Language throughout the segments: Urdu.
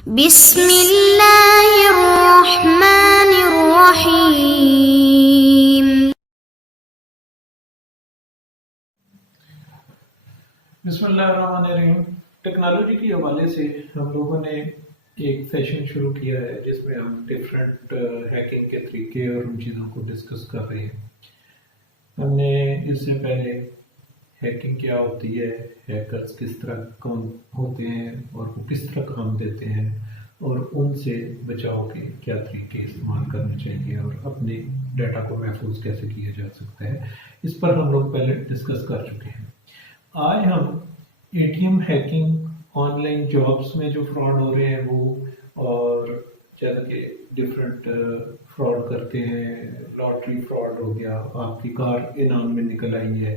بسم اللہ الرحمن الرحیم۔ بسم اللہ الرحمن الرحیم۔ ٹیکنالوجی کے حوالے سے ہم لوگوں نے ایک سیشن شروع کیا ہے جس میں ہم ڈفرینٹ ہیکنگ کے طریقے اور ان چیزوں کو ڈسکس کر رہے ہیں۔ ہم نے اس سے پہلے ہیکنگ کیا ہوتی ہے، ہیکرز کس طرح کام ہوتے ہیں اور وہ کس طرح کام دیتے ہیں اور ان سے بچاؤ کے کیا طریقے استعمال کرنے چاہیے اور اپنے ڈیٹا کو محفوظ کیسے کیا جا سکتا ہے، اس پر ہم لوگ پہلے ڈسکس کر چکے ہیں۔ آج ہم A T M hacking, online jobs میں جو فراڈ ہو رہے ہیں وہ، اور جیسا کہ ڈفرینٹ فراڈ کرتے ہیں، لاٹری فراڈ ہو گیا، آپ کی کار انعام میں نکل آئی ہے،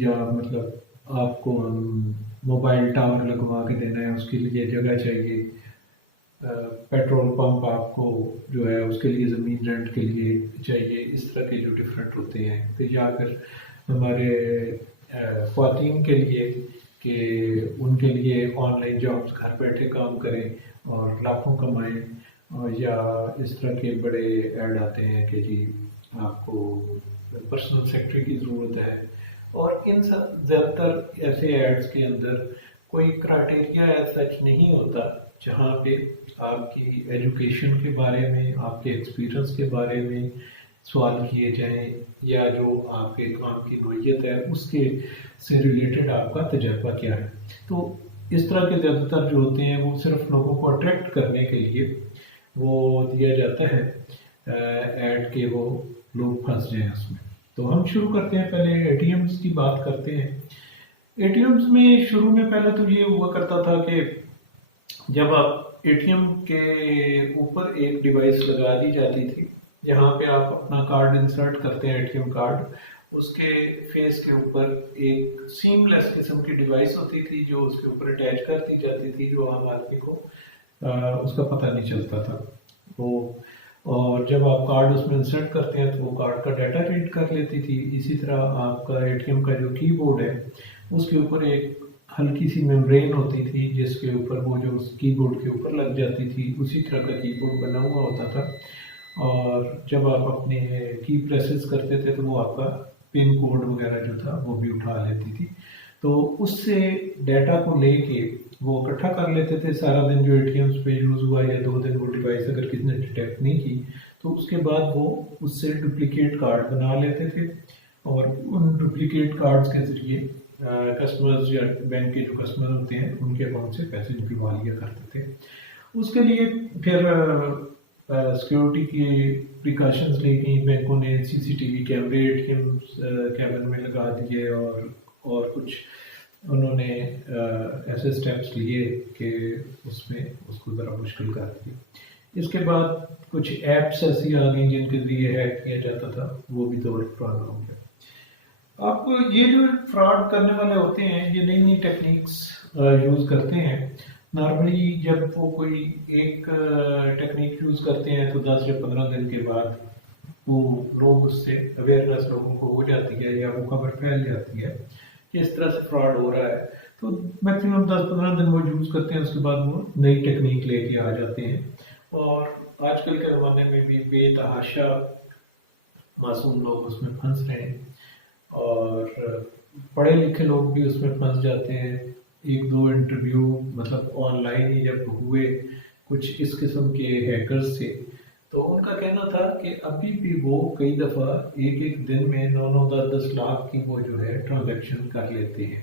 یا مطلب آپ کو موبائل ٹاور لگوا کے دینا ہے، اس کے لیے جگہ چاہیے، پیٹرول پمپ آپ کو جو ہے اس کے لیے زمین رینٹ کے لیے چاہیے، اس طرح کے جو ڈفرینٹ ہوتے ہیں، یا پھر ہمارے خواتین کے لیے کہ ان کے لیے آن لائن جابس گھر بیٹھے کام کریں اور لاکھوں کمائیں، یا اس طرح کے بڑے ایڈ آتے ہیں کہ جی آپ کو پرسنل سیکرٹری کی ضرورت ہے، اور ان سب زیادہ تر ایسے ایڈز کے اندر کوئی کرائٹیریا سچ نہیں ہوتا جہاں پہ آپ کی ایجوکیشن کے بارے میں، آپ کے ایکسپیرئنس کے بارے میں سوال کیے جائیں، یا جو آپ کے کام کی نوعیت ہے اس کے سے ریلیٹڈ آپ کا تجربہ کیا ہے۔ تو اس طرح کے زیادہ تر جو ہوتے ہیں وہ صرف لوگوں کو اٹریکٹ کرنے کے لیے وہ دیا جاتا ہے ایڈ کہ وہ لوگ پھنس جائیں اس میں۔ تو ہم شروع کرتے ہیں، پہلے اے ٹی ایمز کی بات کرتے ہیں۔ اے ٹی ایمز میں شروع میں پہلے تو یہ ہوا کرتا تھا کہ جب آپ اے ٹی ایم کے اوپر ایک ڈیوائس لگا دی جاتی تھی جہاں پہ آپ اپنا کارڈ انسرٹ کرتے ہیں، اے ٹی ایم کارڈ، اس کے فیس کے اوپر ایک سیم لیس قسم کی ڈیوائس ہوتی تھی جو اس کے اوپر اٹیچ کر دی جاتی تھی، جو عام آدمی کو اس کا پتہ نہیں چلتا تھا وہ، اور جب آپ کارڈ اس میں انسرٹ کرتے ہیں تو وہ کارڈ کا ڈیٹا ریڈ کر لیتی تھی۔ اسی طرح آپ کا اے ٹی ایم کا جو کی بورڈ ہے اس کے اوپر ایک ہلکی سی میمبرین ہوتی تھی جس کے اوپر وہ جو اس کی بورڈ کے اوپر لگ جاتی تھی، اسی طرح کا کی بورڈ بنا ہوا ہوتا تھا، اور جب آپ اپنے کی پریسز کرتے تھے تو وہ آپ کا پن کوڈ وغیرہ جو تھا وہ بھی اٹھا لیتی تھی۔ تو اس سے ڈیٹا کو لے کے وہ اکٹھا کر لیتے تھے سارا دن جو اے ٹی ایمز پہ یوز ہوا، یا 2 دن وہ ڈیوائس اگر کسی نے ڈیٹیکٹ نہیں کی تو اس کے بعد وہ اس سے ڈپلیکیٹ کارڈ بنا لیتے تھے، اور ان ڈپلیکیٹ کارڈز کے ذریعے کسٹمرز یا بینک کے جو کسٹمر ہوتے ہیں ان کے اکاؤنٹ سے پیسے نکلوا لیا کرتے تھے۔ اس کے لیے پھر سیکیورٹی کی پریکاشنز لی گئیں، بینکوں نے سی سی ٹی وی کیمرے اے ٹی ایم کیبن میں لگا دیے، اور کچھ انہوں نے ایسے اسٹیپس لیے کہ اس میں اس کو ذرا مشکل کر دی۔ اس کے بعد کچھ ایپس ایسی آ گئیں جن کے ذریعے ہیک کیا جاتا تھا، وہ بھی دور پرانا ہو گیا۔ آپ یہ جو فراڈ کرنے والے ہوتے ہیں یہ نئی نئی ٹیکنیکس یوز کرتے ہیں۔ نارملی جب وہ کوئی ایک ٹیکنیک یوز کرتے ہیں تو 10 یا 15 دن کے بعد وہ لوگ اس سے اویئرنیس لوگوں کو ہو جاتی ہے، یا وہ خبر پھیل جاتی ہے کہ اس طرح سے فراڈ ہو رہا ہے، تو میکسیمم 10-15 دن وہ یوز کرتے ہیں، اس کے بعد وہ نئی ٹیکنیک لے کے آ جاتے ہیں۔ اور آج کل کے زمانے میں بھی بے تحاشا معصوم لوگ اس میں پھنس رہے ہیں، اور پڑھے لکھے لوگ بھی اس میں پھنس جاتے ہیں۔ 1-2 انٹرویو مطلب آن لائن ہی جب ہوئے کچھ اس قسم کے ہیکرز سے، تو ان کا کہنا تھا کہ ابھی بھی وہ کئی دفعہ ایک دن میں 9-10 لاکھ کی وہ جو ہے ٹرانزیکشن کر لیتے ہیں،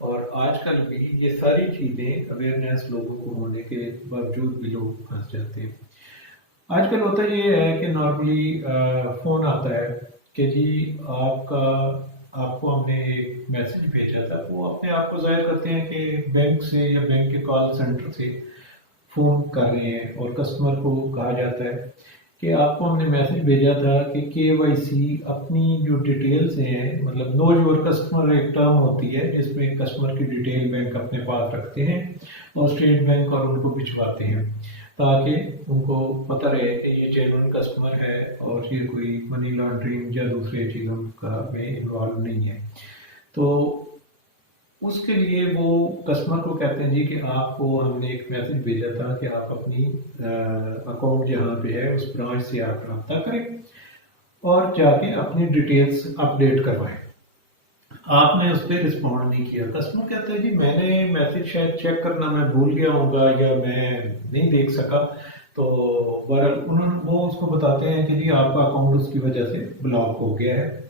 اور آج کل بھی یہ ساری چیزیں اویئرنیس لوگوں کو ہونے کے باوجود بھی لوگ پھنس جاتے ہیں۔ آج کل ہوتا یہ ہے کہ نارملی فون آتا ہے کہ جی آپ کو ہم نے ایک میسج بھیجا تھا، وہ اپنے آپ کو ظاہر کرتے ہیں کہ بینک سے یا بینک کے کال سینٹر سے فون کر رہے ہیں، اور کسٹمر کو کہا جاتا ہے کہ آپ کو ہم نے میسج بھیجا تھا کہ KYC اپنی جو ڈیٹیلز ہیں، مطلب نو یور کسٹمر ایک ٹرم ہوتی ہے جس میں کسٹمر کی ڈیٹیل بینک اپنے پاس رکھتے ہیں اور اسٹیٹ بینک اور ان کو بھجواتے ہیں، تاکہ ان کو پتہ رہے کہ یہ جینوئن کسٹمر ہے اور یہ کوئی منی لانڈرنگ یا دوسرے چیزوں کا میں انوالو نہیں ہے۔ تو اس کے لیے وہ کسٹمر کو کہتے ہیں جی کہ آپ کو ہم نے ایک میسج بھیجا تھا کہ آپ اپنی اکاؤنٹ جہاں پہ ہے اس برانچ سے آپ رابطہ کریں اور جا کے اپنی ڈیٹیلز اپڈیٹ کروائیں. آپ نے اس پہ رسپونڈ نہیں کیا. کسٹمر کہتا ہے جی میں نے میسج شاید چیک کرنا میں بھول گیا ہوں گا یا میں نہیں دیکھ سکا. تو بہرحال وہ اس کو بتاتے ہیں کہ جی آپ کا اکاؤنٹ اس کی وجہ سے بلاک ہو گیا ہے.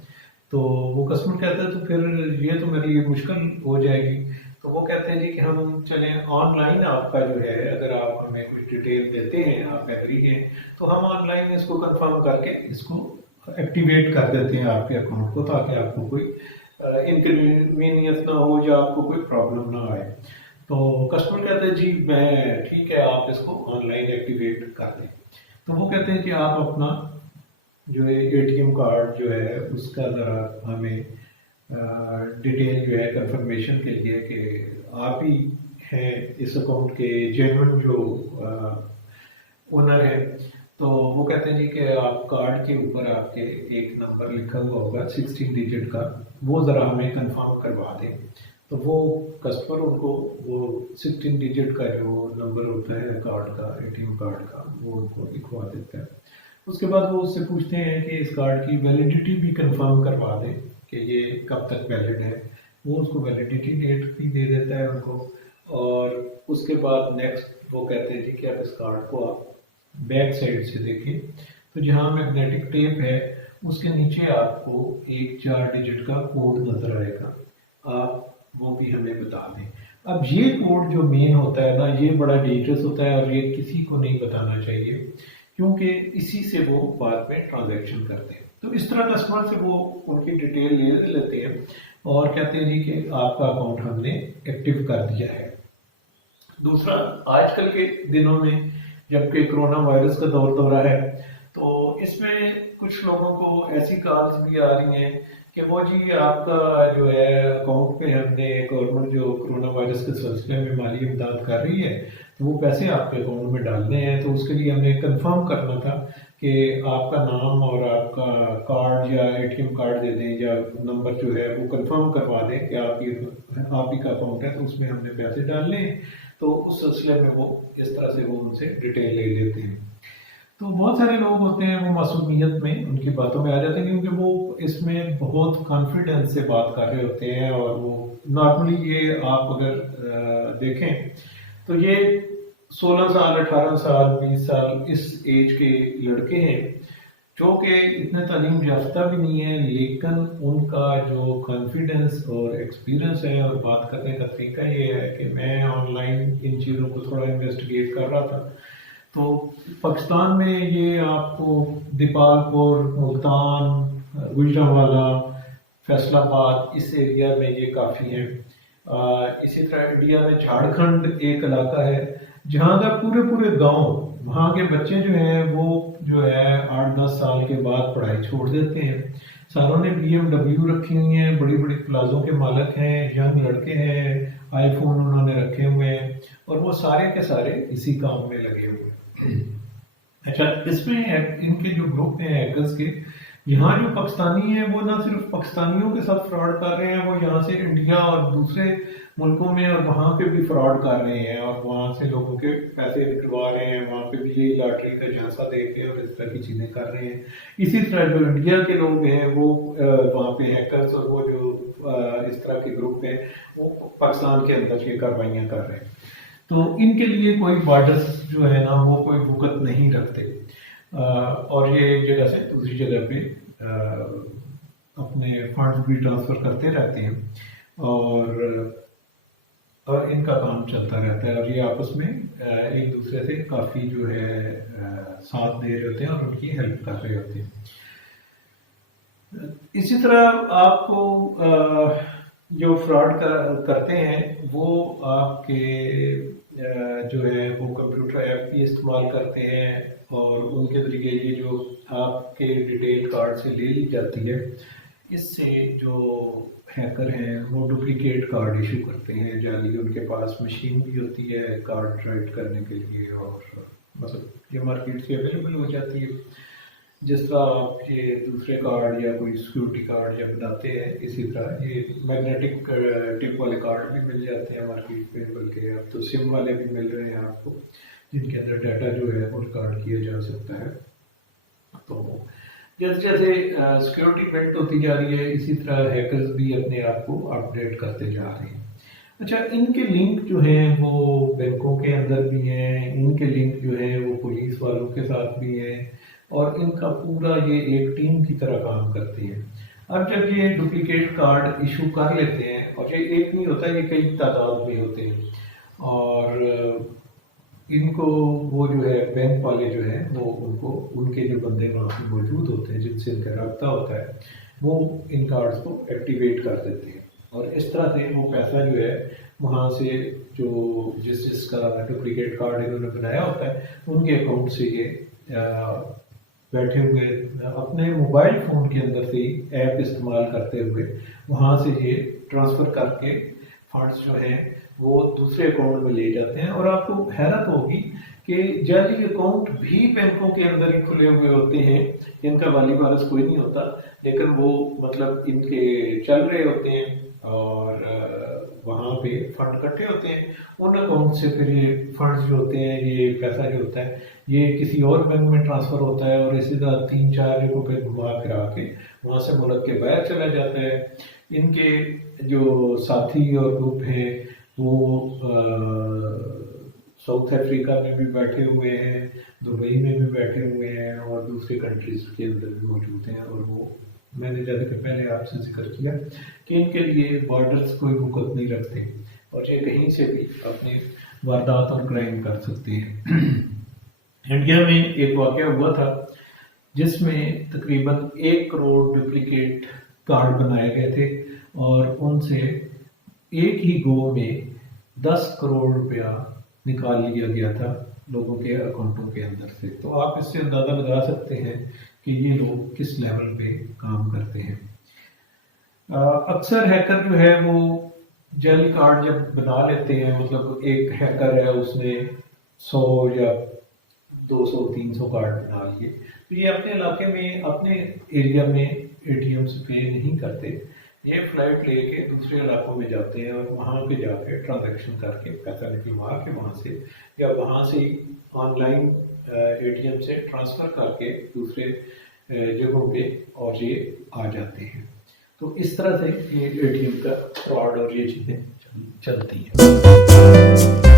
تو وہ کسٹمر کہتا ہے تو پھر یہ تو میری مشکل ہو جائے گی. تو وہ کہتے ہیں جی کہ ہم چلیں آن لائن آپ کا جو ہے اگر آپ ہمیں کوئی ڈیٹیل دیتے ہیں آپ ایگری ہیں تو ہم آن لائن اس کو کنفرم کر کے اس کو ایکٹیویٹ کر دیتے ہیں آپ کے اکاؤنٹ کو تاکہ آپ کو کوئی انکنوینئنس نہ ہو یا آپ کو کوئی پرابلم نہ آئے. تو کسٹمر کہتے ہیں جی میں ٹھیک ہے آپ اس کو آن لائن ایکٹیویٹ کر دیں. تو وہ کہتے ہیں کہ آپ اپنا جو ہے اے ٹی ایم کارڈ جو ہے اس کا ذرا ہمیں ڈیٹیل جو ہے کنفرمیشن کے لیے کہ آپ ہی ہیں اس اکاؤنٹ کے جینوئن جو اونر ہے. تو وہ کہتے ہیں جی کہ آپ کارڈ کے اوپر آپ کے ایک نمبر لکھا ہوا ہوگا 16 ڈیجٹ کا وہ ذرا ہمیں کنفرم کروا دیں. تو وہ کسٹمر ان کو وہ 16 ڈیجٹ کا جو نمبر ہوتا ہے کارڈ کا اے ٹی ایم کارڈ کا وہ ان کو لکھوا دیتا ہے. اس کے بعد وہ اس سے پوچھتے ہیں کہ اس کارڈ کی ویلیڈیٹی بھی کنفرم کروا دیں کہ یہ کب تک ویلڈ ہے. وہ اس کو ویلیڈیٹی ڈیٹ بھی دے دیتا ہے ان کو. اور اس کے بعد نیکسٹ وہ کہتے ہیں جی کہ آپ اس کارڈ کو آپ بیک سائڈ سے دیکھیں تو جہاں میگنیٹک ٹیپ ہے اس کے نیچے آپ کو ایک 4 ڈیجٹ کا کوڈ نظر آئے گا. آپ وہ بھی ہمیں بتا دیں. اب یہ کوڈ جو مین ہوتا ہے نا یہ بڑا ڈینجرس ہوتا ہے اور یہ کسی کو نہیں بتانا چاہیے کیونکہ اسی سے وہ بعد میں ٹرانزیکشن کرتے ہیں. تو اس طرح کسٹمر سے وہ ان کی ڈیٹیل لے لیتے ہیں اور کہتے ہیں جی کہ آپ کا اکاؤنٹ ہم نے ایکٹیو کر دیا ہے. دوسرا آج کل کے دنوں میں جبکہ کرونا وائرس کا دورہ ہے تو اس میں کچھ لوگوں کو ایسی کالز بھی آ رہی ہیں کہ وہ جی آپ کا جو ہے اکاؤنٹ پہ ہم نے گورنمنٹ جو کرونا وائرس کے سلسلے میں مالی امداد کر رہی ہے تو وہ پیسے آپ کے اکاؤنٹ میں ڈالنے ہیں. تو اس کے لیے ہم نے کنفرم کرنا تھا کہ آپ کا نام اور آپ کا کارڈ یا اے ٹی ایم کارڈ دے دیں یا نمبر جو ہے وہ کنفرم کروا دیں کہ آپ ہی کا اکاؤنٹ ہے تو اس میں ہم نے پیسے ڈالنے ہیں. تو اس سلسلے میں وہ اس طرح سے وہ ان سے ڈیٹیل لے لیتے ہیں. تو بہت سارے لوگ ہوتے ہیں وہ معصومیت میں ان کی باتوں میں آ جاتے ہیں کیونکہ وہ اس میں بہت کانفیڈنس سے بات کر رہے ہوتے ہیں. اور وہ نارملی یہ آپ اگر دیکھیں تو یہ 16 سال 18 سال 20 سال اس ایج کے لڑکے ہیں جو کہ اتنے تعلیم یافتہ بھی نہیں ہیں لیکن ان کا جو کانفیڈنس اور ایکسپیرئنس ہے اور بات کرنے کا طریقہ یہ ہے کہ میں آن لائن ان چیزوں کو تھوڑا انویسٹیگیٹ کر رہا تھا. تو پاکستان میں یہ آپ کو دیپال پور ملتان گوجرانوالہ فیصل آباد اس ایریا میں یہ کافی ہیں. اسی طرح انڈیا میں جھارکھنڈ ایک علاقہ ہے جہاں کا پورے گاؤں وہاں کے بچے جو ہیں وہ جو ہے 8-10 سال کے بعد پڑھائی چھوڑ دیتے ہیں. ساروں نے BMW رکھی ہوئی ہیں, بڑی بڑی پلازوں کے مالک ہیں, ینگ لڑکے ہیں, آئی فون انہوں نے رکھے ہوئے ہیں اور وہ سارے کے سارے اسی کام میں لگے ہوئے ہیں. اچھا اس میں ان کے جو گروپ ہیں ہیکرز کے یہاں جو پاکستانی ہیں وہ نہ صرف پاکستانیوں کے ساتھ فراڈ کر رہے ہیں, وہ یہاں سے انڈیا اور دوسرے ملکوں میں اور وہاں پہ بھی فراڈ کر رہے ہیں اور وہاں سے لوگوں کے پیسے نکلوا رہے ہیں, وہاں پہ بھی یہی لاٹری کا جھانسا دے کے اور اس طرح کی چیزیں کر رہے ہیں. اسی طرح جو انڈیا کے لوگ ہیں وہ وہاں پہ ہیکرز اور وہ جو اس طرح کے گروپ ہیں وہ پاکستان کے اندر یہ کاروائیاں کر رہے ہیں. تو ان کے لیے کوئی بارڈرز جو ہے نا وہ کوئی وقت نہیں رکھتے اور یہ ایک جگہ سے دوسری جگہ پہ اپنے فنڈز بھی ٹرانسفر کرتے رہتے ہیں اور ان کا کام چلتا رہتا ہے اور یہ آپس میں ایک دوسرے سے کافی جو ہے ساتھ دے رہے ہوتے ہیں اور ان کی ہیلپ کر رہے ہوتے ہیں. اسی طرح آپ کو جو فراڈ کرتے ہیں وہ آپ کے جو ہے وہ کمپیوٹر ایپ بھی استعمال کرتے ہیں اور ان کے ذریعے یہ جو آپ کے ڈیٹیل کارڈ سے لے لی جاتی ہے اس سے جو ہیکر ہیں وہ ڈپلیکیٹ کارڈ ایشو کرتے ہیں جعلی. ان کے پاس مشین بھی ہوتی ہے کارڈ رائٹ کرنے کے لیے اور مطلب یہ مارکیٹ سے اویلیبل ہو جاتی ہے. جس طرح آپ یہ دوسرے کارڈ یا کوئی سیکورٹی کارڈ جب بناتے ہیں اسی طرح یہ میگنیٹک ٹپ والے کارڈ بھی مل جاتے ہیں مارکیٹ میں، بلکہ اب تو سم والے بھی مل رہے ہیں آپ کو، جن کے اندر ڈاٹا جو ہے وہ ریکارڈ کیا جا سکتا ہے۔ تو جیسے جیسے سیکورٹی بلڈ ہوتی جا رہی ہے اسی طرح ہیکرز بھی اپنے آپ کو اپ ڈیٹ کرتے جا رہے ہیں۔ اچھا، ان کے لنک جو ہیں وہ بینکوں کے اندر بھی ہیں، ان کے لنک جو ہے وہ پولیس والوں کے ساتھ بھی ہیں، اور ان کا پورا یہ ایک ٹیم کی طرح کام کرتی ہے۔ اب جب یہ ڈپلیکیٹ کارڈ ایشو کر لیتے ہیں، اور یہ ایک نہیں ہوتا، یہ کئی تعداد میں ہوتے ہیں، اور ان کو وہ جو ہے بینک والے جو ہیں وہ ان کو ان کے جو بندے وہاں پہ موجود ہوتے ہیں جن سے ان کا رابطہ ہوتا ہے، وہ ان کارڈز کو ایکٹیویٹ کر دیتے ہیں، اور اس طرح سے وہ پیسہ جو ہے وہاں سے جو جس کا ڈپلیکیٹ کارڈ انہوں نے بنایا ہوتا ہے ان کے اکاؤنٹ سے یہ بیٹھے ہوئے اپنے موبائل فون کے اندر سے ہی ایپ استعمال کرتے ہوئے وہاں سے یہ ٹرانسفر کر کے فنڈز جو ہیں وہ دوسرے اکاؤنٹ میں لے جاتے ہیں۔ اور آپ کو حیرت ہوگی کہ جعلی اکاؤنٹ بھی بینکوں کے اندر ہی کھلے ہوئے ہوتے ہیں، ان کا والی وارث کوئی نہیں ہوتا، لیکن وہ مطلب ان کے چل رہے ہوتے ہیں، اور وہاں پہ فنڈ اکٹھے ہوتے ہیں، ان اکاؤنٹ سے پھر یہ فنڈز جو ہوتے ہیں، یہ پیسہ جو ہوتا ہے یہ کسی اور بینک میں ٹرانسفر ہوتا ہے، اور اسی طرح 3-4 جگہوں پہ گھما پھرا کے وہاں سے ملک کے باہر چلا جاتا ہے۔ ان کے جو ساتھی اور گروپ ہیں وہ ساؤتھ افریقہ میں بھی بیٹھے ہوئے ہیں، دبئی میں بھی بیٹھے ہوئے ہیں، اور دوسری کنٹریز کے اندر بھی موجود ہیں، اور وہ میں نے جیسا کہ پہلے آپ سے ذکر کیا کہ ان کے لیے بارڈرز کوئی وقت نہیں رکھتے، اور یہ کہیں سے بھی اپنے واردات اور کرائم کر سکتے ہیں۔ انڈیا میں ایک واقعہ ہوا تھا جس میں تقریباً 1 کروڑ ڈپلیکیٹ کارڈ بنائے گئے تھے، اور ان سے ایک ہی گو میں 10 کروڑ روپیہ نکال لیا گیا تھا لوگوں کے اکاؤنٹوں کے اندر سے۔ تو آپ اس سے اندازہ لگا سکتے ہیں کہ یہ لوگ کس لیول پہ کام کرتے ہیں۔ اکثر ہیکر جو ہے وہ جعلی کارڈ جب بنا لیتے ہیں، مطلب ایک ہیکر ہے اس نے 100 یا 200-300 کارڈ بنا لیے، تو یہ اپنے علاقے میں اپنے ایریا میں اے ٹی ایم سے پے نہیں کرتے، یہ فلائٹ لے کے دوسرے علاقوں میں جاتے ہیں، اور وہاں پہ جا کے ٹرانزیکشن کر کے پیسہ نکلوا کے وہاں سے، یا وہاں سے online A T M سے ٹرانسفر کر کے دوسرے جگہوں پہ، اور یہ آ جاتے ہیں۔ تو اس طرح سے یہ اے ٹی ایم کا فراڈ اور یہ چیزیں چلتی ہیں۔